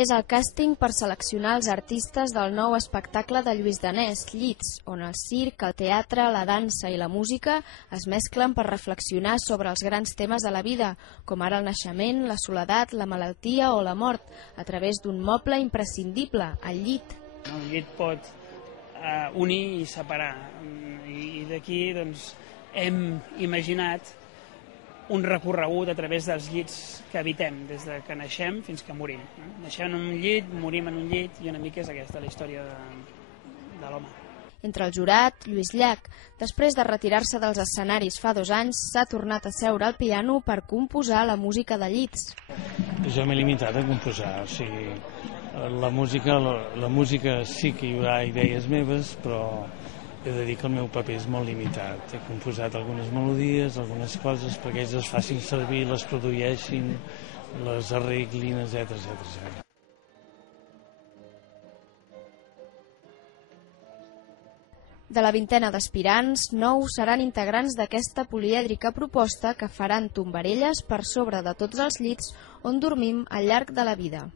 És el càsting per seleccionar els artistes del nou espectacle de Lluís Danés, Llits, on el circ, el teatre, la dansa i la música es mesclen per reflexionar sobre els grans temes de la vida, com ara el naixement, la soledat, la malaltia o la mort, a través d'un moble imprescindible, el llit. El llit pot unir i separar, i d'aquí hem imaginat un recorregut a través dels llits que habitem, des que naixem fins que morim. Naixem en un llit, morim en un llit, i una mica és aquesta la història de l'home. Entre el jurat, Lluís Llach, després de retirar-se dels escenaris fa 2 anys, s'ha tornat a seure al piano per composar la música de Llits. Jo m'he limitat a composar, o sigui, la música sí que hi haurà idees meves, però he de dir que el meu paper és molt limitat. He composat algunes melodies, algunes coses, perquè ells les facin servir, les produeixin, les arreglin, etc. De la vintena d'aspirants, 9 seran integrants d'aquesta polièdrica proposta que faran tombarelles per sobre de tots els llits on dormim al llarg de la vida.